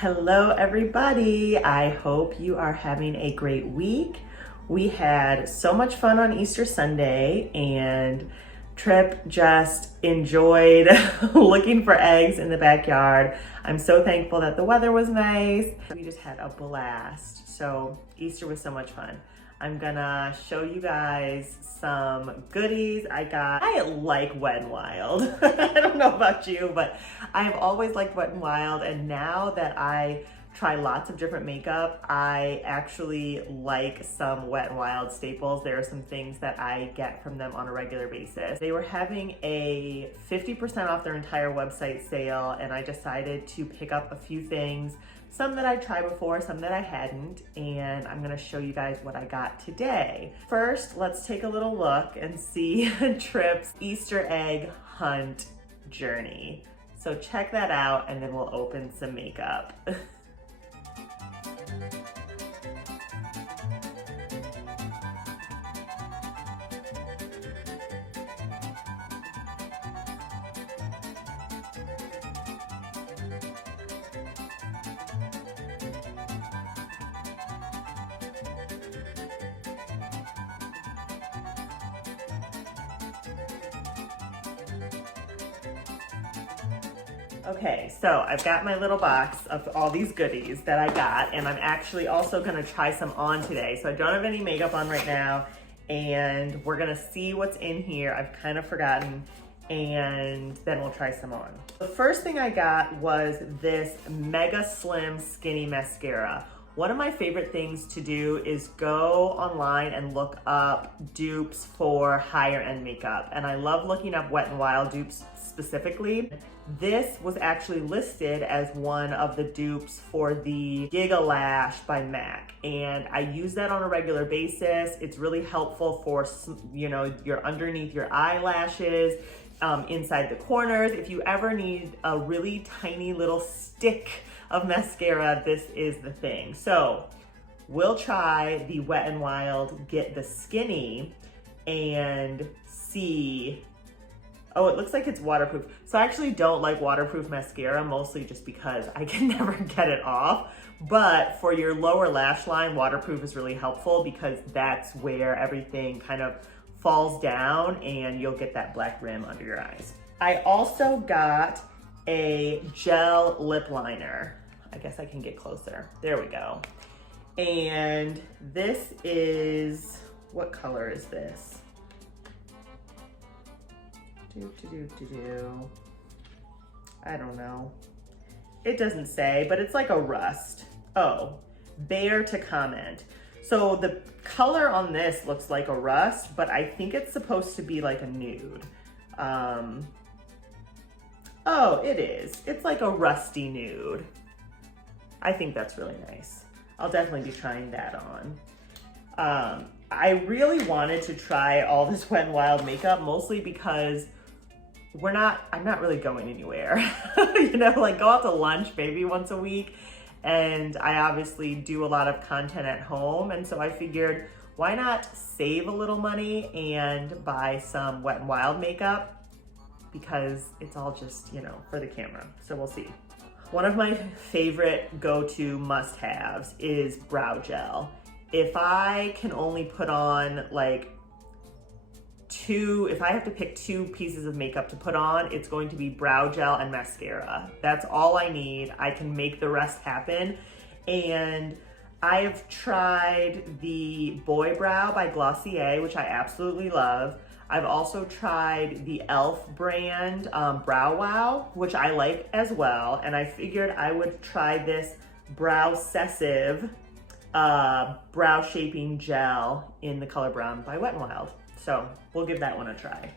Hello everybody, I hope you are having a great week. We had so much fun on Easter Sunday and Trip just enjoyed looking for eggs in the backyard. I'm so thankful that the weather was nice. We just had a blast. So Easter was so much fun. I'm gonna show you guys some goodies I got. I like Wet n Wild. I don't know about you, but I've always liked Wet n Wild, and now that I try lots of different makeup, I actually like some Wet n Wild staples. There are some things that I get from them on a regular basis. They were having a 50% off their entire website sale, and I decided to pick up a few things. Some that I tried before, some that I hadn't, and I'm gonna show you guys what I got today. First, let's take a little look and see Trip's Easter egg hunt journey. So check that out, and then we'll open some makeup. Okay, so I've got my little box of all these goodies that I got, and I'm actually also gonna try some on today. So I don't have any makeup on right now, and we're gonna see what's in here. I've kind of forgotten, and then we'll try some on. The first thing I got was this Mega Slim Skinny Mascara. One of my favorite things to do is go online and look up dupes for higher end makeup. And I love looking up Wet n Wild dupes specifically. This was actually listed as one of the dupes for the Giga Lash by MAC. And I use that on a regular basis. It's really helpful for, you know, your underneath your eyelashes, inside the corners. If you ever need a really tiny little stick of mascara, this is the thing. So we'll try the Wet n Wild Get the Skinny and see. Oh, it looks like it's waterproof. So I actually don't like waterproof mascara, mostly just because I can never get it off. But for your lower lash line, waterproof is really helpful because that's where everything kind of falls down and you'll get that black rim under your eyes. I also got a gel lip liner. I guess I can get closer. There we go. And this is, what color is this? I don't know. It doesn't say, but it's like a rust. Oh, bear to comment. So the color on this looks like a rust, but I think it's supposed to be like a nude. Oh, it is. It's like a rusty nude. I think that's really nice. I'll definitely be trying that on. I really wanted to try all this Wet n Wild makeup, mostly because I'm not really going anywhere. You know, like go out to lunch maybe once a week. And I obviously do a lot of content at home. And so I figured, why not save a little money and buy some Wet n Wild makeup? Because it's all just, you know, for the camera. So we'll see. One of my favorite go-to must-haves is brow gel. If I can only put on like if I have to pick 2 pieces of makeup to put on, it's going to be brow gel and mascara. That's all I need. I can make the rest happen. And I've tried the Boy Brow by Glossier, which I absolutely love. I've also tried the e.l.f. brand Brow Wow, which I like as well. And I figured I would try this Browcessive brow shaping gel in the color brown by Wet n Wild. So we'll give that one a try.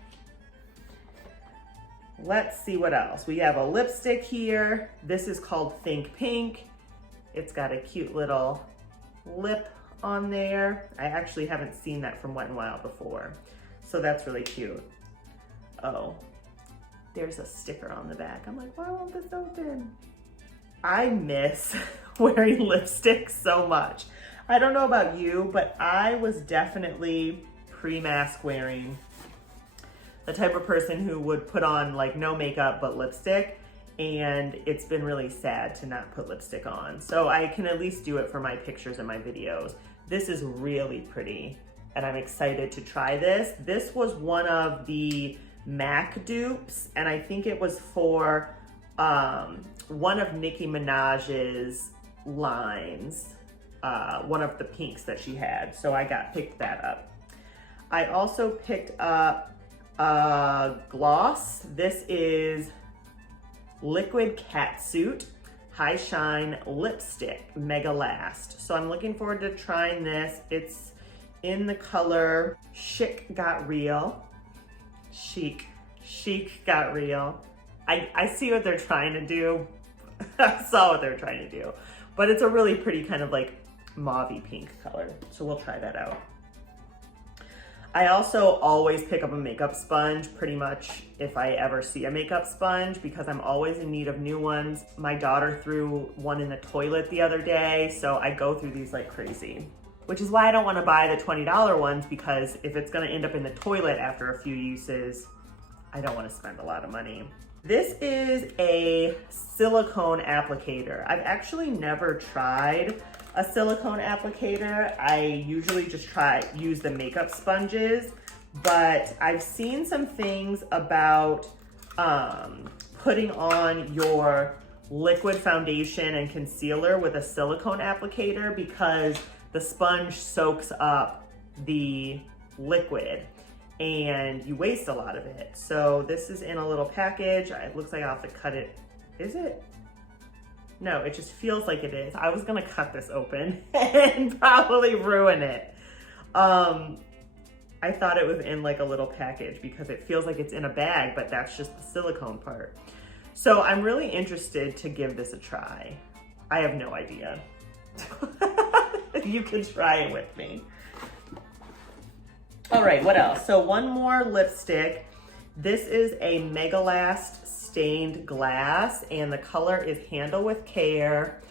Let's see what else. We have a lipstick here. This is called Think Pink. It's got a cute little lip on there. I actually haven't seen that from Wet n Wild before. So that's really cute. Oh, there's a sticker on the back. I'm like, why won't this open? I miss wearing lipstick so much. I don't know about you, but I was definitely pre-mask wearing, the type of person who would put on like no makeup but lipstick. and it's been really sad to not put lipstick on. So I can at least do it for my pictures and my videos. This is really pretty, and I'm excited to try this. This was one of the MAC dupes, and I think it was for one of Nicki Minaj's lines, one of the pinks that she had. So I picked that up. I also picked up a gloss. This is Liquid Catsuit High Shine Lipstick Mega Last. So I'm looking forward to trying this. It's in the color Chic Got Real. Chic Got Real. I see what they're trying to do. I saw what they're trying to do. But it's a really pretty kind of like mauve-y pink color. So we'll try that out. I also always pick up a makeup sponge pretty much if I ever see a makeup sponge, because I'm always in need of new ones. My daughter threw one in the toilet the other day, so I go through these like crazy. Which is why I don't want to buy the $20 ones, because if it's going to end up in the toilet after a few uses, I don't want to spend a lot of money. This is a silicone applicator. I've actually never tried a silicone applicator. I usually just use the makeup sponges, but I've seen some things about putting on your liquid foundation and concealer with a silicone applicator, because the sponge soaks up the liquid and you waste a lot of it. So this is in a little package. It looks like I'll have to cut it. Is it? No, it just feels like it is. I was gonna cut this open and probably ruin it. I thought it was in like a little package because it feels like it's in a bag, but that's just the silicone part. So I'm really interested to give this a try. I have no idea. You can try it with me. All right, what else? So one more lipstick. This is a Mega Last stained glass, and the color is Handle with Care.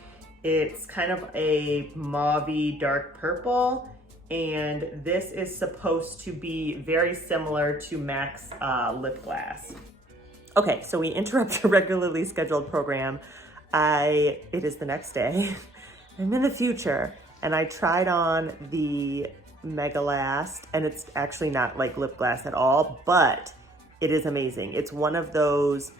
It's kind of a mauve-y dark purple, and this is supposed to be very similar to MAC's lip gloss. Okay, so we interrupt a regularly scheduled program. It is the next day. I'm in the future, and I tried on the Mega Last, and it's actually not like lip gloss at all, but it is amazing. It's one of those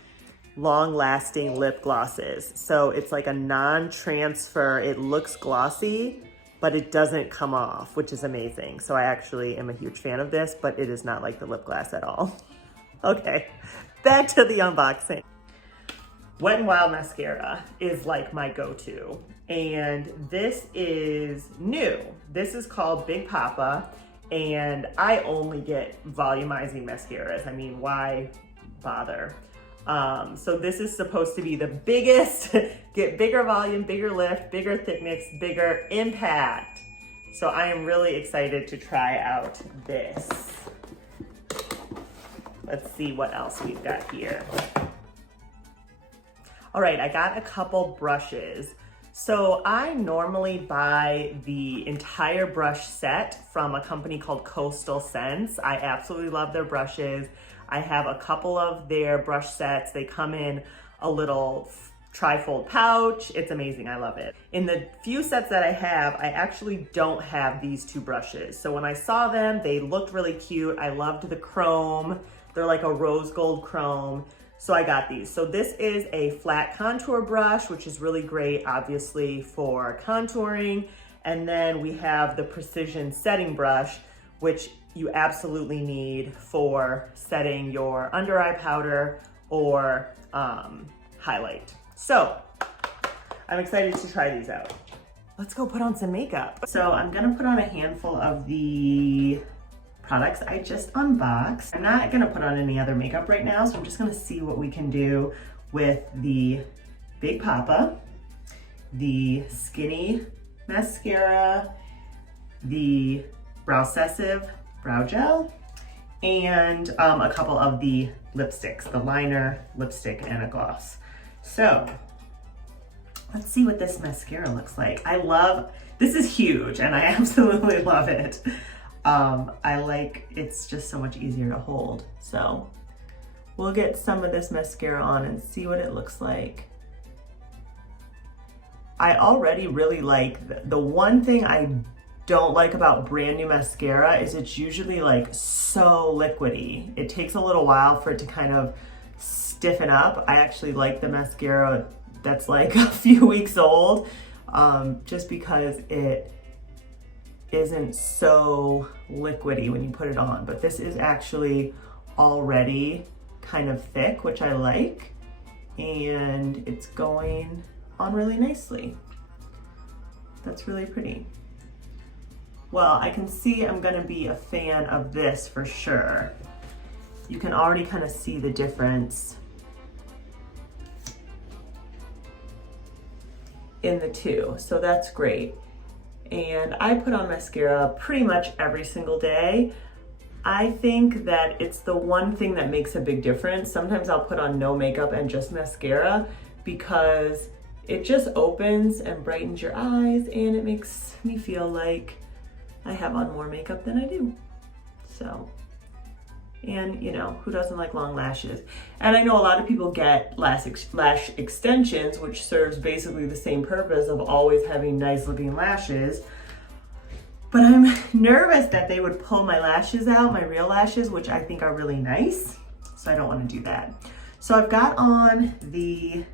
long-lasting lip glosses. So it's like a non-transfer. It looks glossy, but it doesn't come off, which is amazing. So I actually am a huge fan of this, but it is not like the lip gloss at all. Okay, back to the unboxing. Wet n Wild mascara is like my go-to, and this is new. This is called Big Papa, and I only get volumizing mascaras. I mean, why bother? So this is supposed to be the biggest, get bigger volume, bigger lift, bigger thickness, bigger impact. So I am really excited to try out this. Let's see what else we've got here. All right, I got a couple brushes. So I normally buy the entire brush set from a company called Coastal Scents. I absolutely love their brushes. I have a couple of their brush sets. They come in a little trifold pouch. It's amazing, I love it. In the few sets that I have, I actually don't have these two brushes. So when I saw them, they looked really cute. I loved the chrome. They're like a rose gold chrome. So I got these. So this is a flat contour brush, which is really great, obviously, for contouring. And then we have the precision setting brush, which you absolutely need for setting your under eye powder or highlight. So I'm excited to try these out. Let's go put on some makeup. So I'm gonna put on a handful of the products I just unboxed. I'm not gonna put on any other makeup right now, so I'm just gonna see what we can do with the Big Papa, the Skinny Mascara, the Browsessive Brow Gel, and a couple of the lipsticks, the liner, lipstick, and a gloss. So let's see what this mascara looks like. This is huge, and I absolutely love it. It's just so much easier to hold. So we'll get some of this mascara on and see what it looks like. I already really like, the one thing I don't like about brand new mascara is it's usually like so liquidy. It takes a little while for it to kind of stiffen up. I actually like the mascara that's like a few weeks old, just because it isn't so liquidy when you put it on. But this is actually already kind of thick, which I like, and it's going on really nicely. That's really pretty. Well, I can see I'm gonna be a fan of this for sure. You can already kind of see the difference in the two, so that's great. And I put on mascara pretty much every single day. I think that it's the one thing that makes a big difference. Sometimes I'll put on no makeup and just mascara because it just opens and brightens your eyes, and it makes me feel like I have on more makeup than I do. So, and you know, who doesn't like long lashes? And I know a lot of people get lash extensions, which serves basically the same purpose of always having nice looking lashes. But I'm nervous that they would pull my lashes out, my real lashes, which I think are really nice. So I don't want to do that. So I've got on the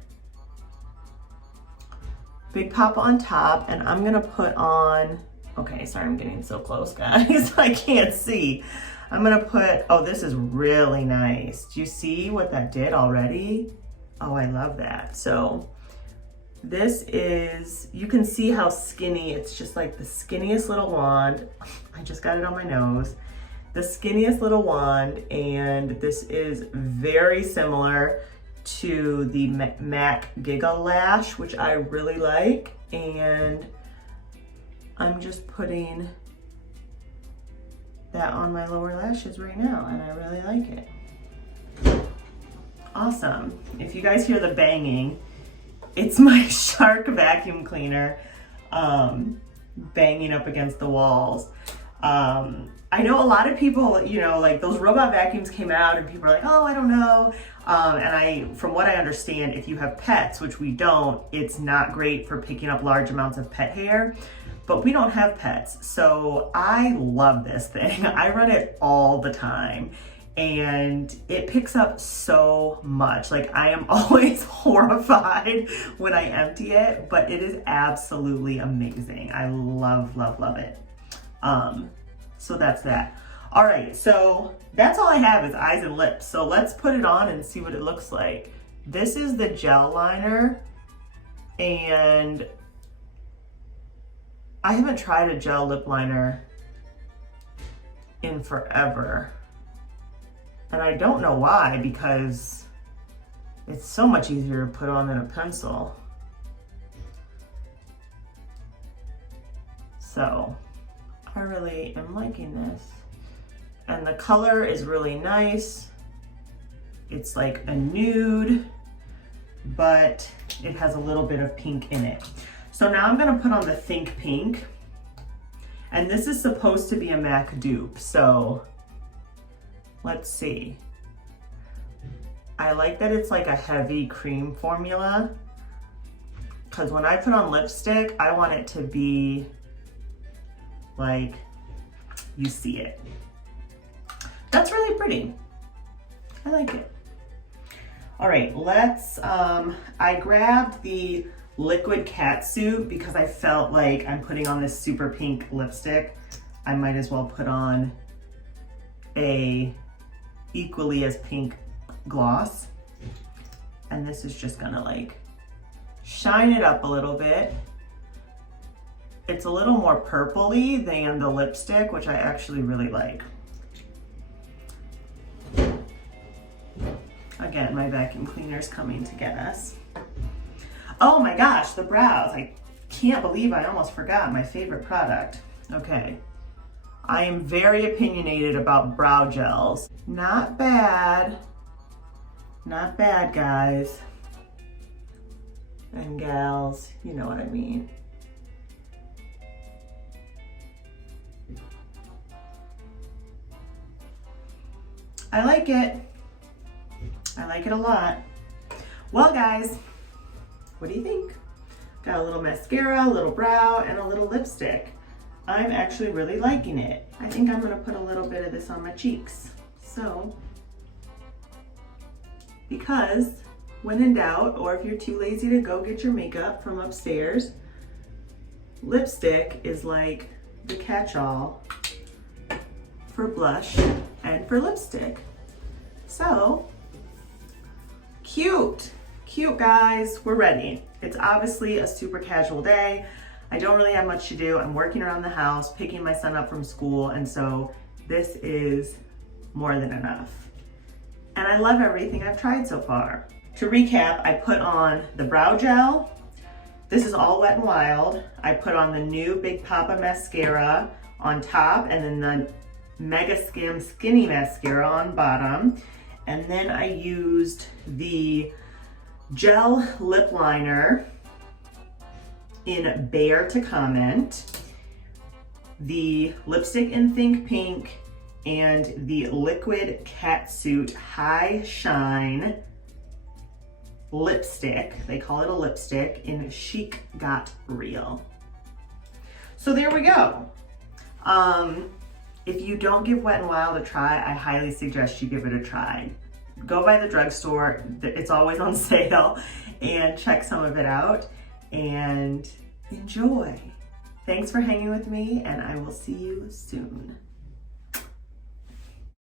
Big Pop on top, and I'm gonna put on, okay, sorry, I'm getting so close, guys. I can't see. I'm gonna put, oh, this is really nice. Do you see what that did already? Oh, I love that. So this is, you can see how skinny, it's just like the skinniest little wand. I just got it on my nose. The skinniest little wand, and this is very similar to the MAC Giga Lash, which I really like. And I'm just putting that on my lower lashes right now, and I really like it. Awesome. If you guys hear the banging, it's my Shark vacuum cleaner banging up against the walls. I know a lot of people, you know, like those robot vacuums came out and people are like, oh, I don't know. And from what I understand, if you have pets, which we don't, it's not great for picking up large amounts of pet hair. But we don't have pets, so I love this thing. I run it all the time, and it picks up so much. Like, I am always horrified when I empty it, but it is absolutely amazing. I love, love, love it. So that's that. All right, so that's all I have is eyes and lips. So let's put it on and see what it looks like. This is the gel liner, and I haven't tried a gel lip liner in forever. And I don't know why, because it's so much easier to put on than a pencil. So I really am liking this. And the color is really nice. It's like a nude, but it has a little bit of pink in it. So now I'm gonna put on the Think Pink, and this is supposed to be a MAC dupe, so let's see. I like that it's like a heavy cream formula, because when I put on lipstick, I want it to be like, you see it. That's really pretty. I like it. All right, let's, I grabbed the liquid catsuit because I felt like I'm putting on this super pink lipstick. I might as well put on a equally as pink gloss. And this is just gonna like shine it up a little bit. It's a little more purpley than the lipstick, which I actually really like. Again, my vacuum cleaner's coming to get us. Oh my gosh, the brows. I can't believe I almost forgot my favorite product. Okay. I am very opinionated about brow gels. Not bad. Not bad, guys. And gals, you know what I mean. I like it. I like it a lot. Well guys, what do you think? Got a little mascara, a little brow, and a little lipstick. I'm actually really liking it. I think I'm gonna put a little bit of this on my cheeks. So, because when in doubt, or if you're too lazy to go get your makeup from upstairs, lipstick is like the catch-all for blush and for lipstick. So, cute guys, we're ready. It's obviously a super casual day. I don't really have much to do. I'm working around the house, picking my son up from school, and so this is more than enough. And I love everything I've tried so far. To recap, I put on the brow gel. This is all Wet n Wild. I put on the new Big Papa mascara on top, and then the Mega Skim Skinny mascara on bottom. And then I used the gel lip liner in Bear to Comment, the lipstick in Think Pink, and the liquid catsuit High Shine lipstick. They call it a lipstick in Chic Got Real. So there we go. If you don't give Wet n Wild a try, I highly suggest you give it a try. Go by the drugstore, it's always on sale, and check some of it out and enjoy. Thanks for hanging with me, and I will see you soon.